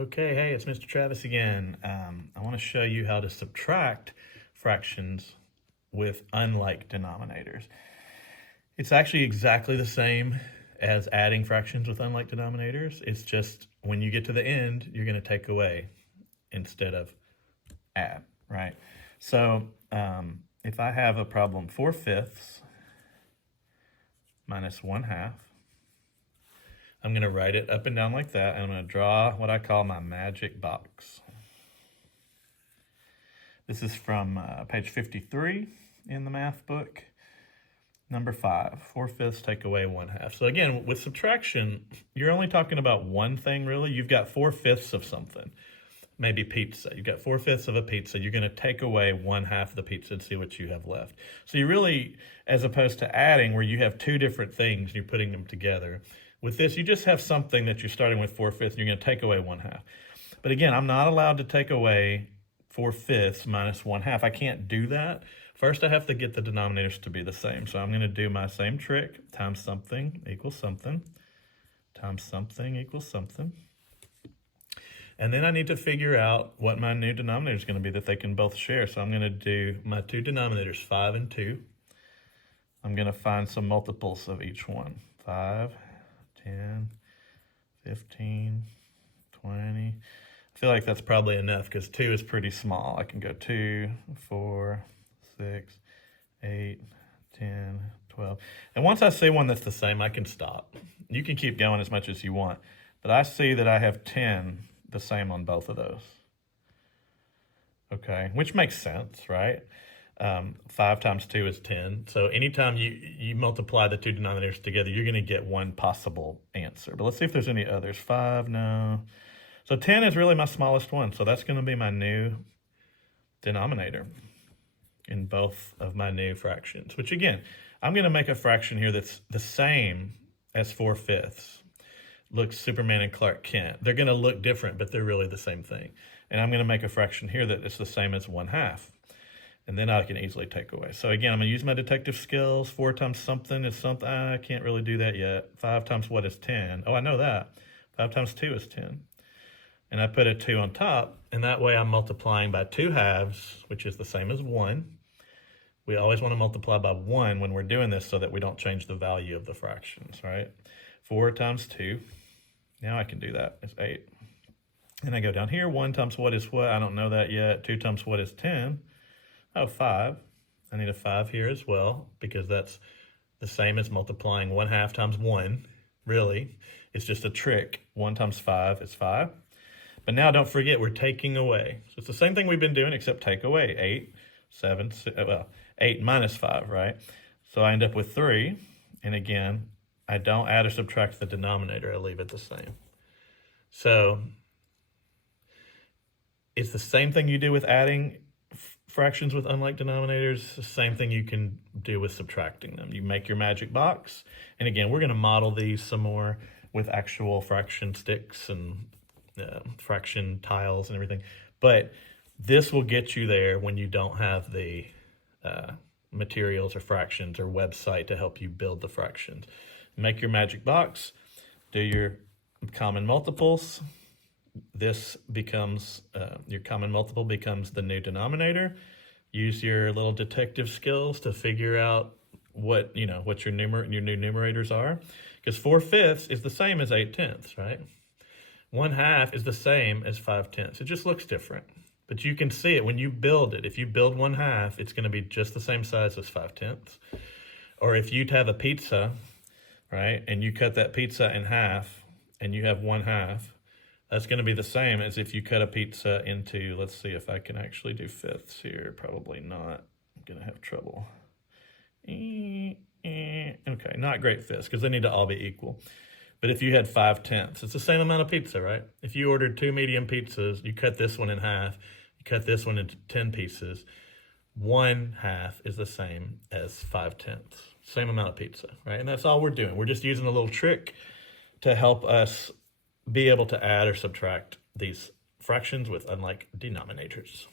Okay, hey, it's Mr. Travis again. I want to show you how to subtract fractions with unlike denominators. It's actually exactly the same as adding fractions with unlike denominators. It's just when you get to the end, you're going to take away instead of add, right? So if I have a problem 4/5 minus 1/2, I'm going to write it up and down like that, and I'm going to draw what I call my magic box. This is from page 53 in the math book. Number 5, 4/5 take away 1/2. So again, with subtraction, you're only talking about one thing really. You've got 4/5 of something, maybe pizza. You've got 4/5 of a pizza. You're going to take away 1/2 of the pizza and see what you have left. So you really, as opposed to adding where you have two different things and you're putting them together, with this, you just have something that you're starting with 4/5 and you're going to take away 1/2. But again, I'm not allowed to take away 4/5 minus 1/2. I can't do that. First, I have to get the denominators to be the same. So I'm going to do my same trick, times something equals something, times something equals something. And then I need to figure out what my new denominator is going to be that they can both share. So I'm going to do my two denominators, 5 and 2. I'm going to find some multiples of each one. 5, 10, 15, 20. I feel like that's probably enough because 2 is pretty small. I can go 2, 4, 6, 8, 10, 12. And once I see one that's the same, I can stop. You can keep going as much as you want. But I see that I have 10 the same on both of those. Okay, which makes sense, right? 5 times 2 is 10. So anytime you multiply the two denominators together, you're going to get one possible answer. But let's see if there's any others. 5, no. So 10 is really my smallest one. So that's going to be my new denominator in both of my new fractions, which again, I'm going to make a fraction here that's the same as 4/5. Looks Superman and Clark Kent. They're going to look different, but they're really the same thing. And I'm going to make a fraction here that is the same as 1/2. And then I can easily take away. So again, I'm going to use my detective skills. 4 times something is something. I can't really do that yet. 5 times what is 10? Oh, I know that. 5 times 2 is 10. And I put a 2 on top, and that way I'm multiplying by 2/2, which is the same as 1. We always want to multiply by 1 when we're doing this so that we don't change the value of the fractions, right? 4 times 2. Now I can do that. It's 8. And I go down here. 1 times what is what? I don't know that yet. 2 times what is 10? Oh, 5. I need a 5 here as well because that's the same as multiplying 1/2 times 1. Really, it's just a trick. 1 times 5 is 5. But now don't forget, we're taking away. So it's the same thing we've been doing except take away. 8, 7, 6, well, 8 minus 5, right? So I end up with 3. And again, I don't add or subtract the denominator. I leave it the same. So it's the same thing you do with adding fractions with unlike denominators, the same thing you can do with subtracting them. You make your magic box. And again, we're going to model these some more with actual fraction sticks and fraction tiles and everything. But this will get you there when you don't have the materials or fractions or website to help you build the fractions. Make your magic box, do your common multiples. This becomes, your common multiple becomes the new denominator. Use your little detective skills to figure out what your new numerators are. Because 4/5 is the same as 8/10, right? 1/2 is the same as 5/10. It just looks different. But you can see it when you build it. If you build 1/2, it's going to be just the same size as 5/10. Or if you'd have a pizza, right, and you cut that pizza in half and you have 1/2, that's going to be the same as if you cut a pizza into, let's see if I can actually do fifths here. Probably not. I'm going to have trouble. Okay, not great fifths because they need to all be equal. But if you had 5/10, it's the same amount of pizza, right? If you ordered 2 medium pizzas, you cut this one in half, you cut this one into 10 pieces, 1/2 is the same as 5/10. Same amount of pizza, right? And that's all we're doing. We're just using a little trick to help us be able to add or subtract these fractions with unlike denominators.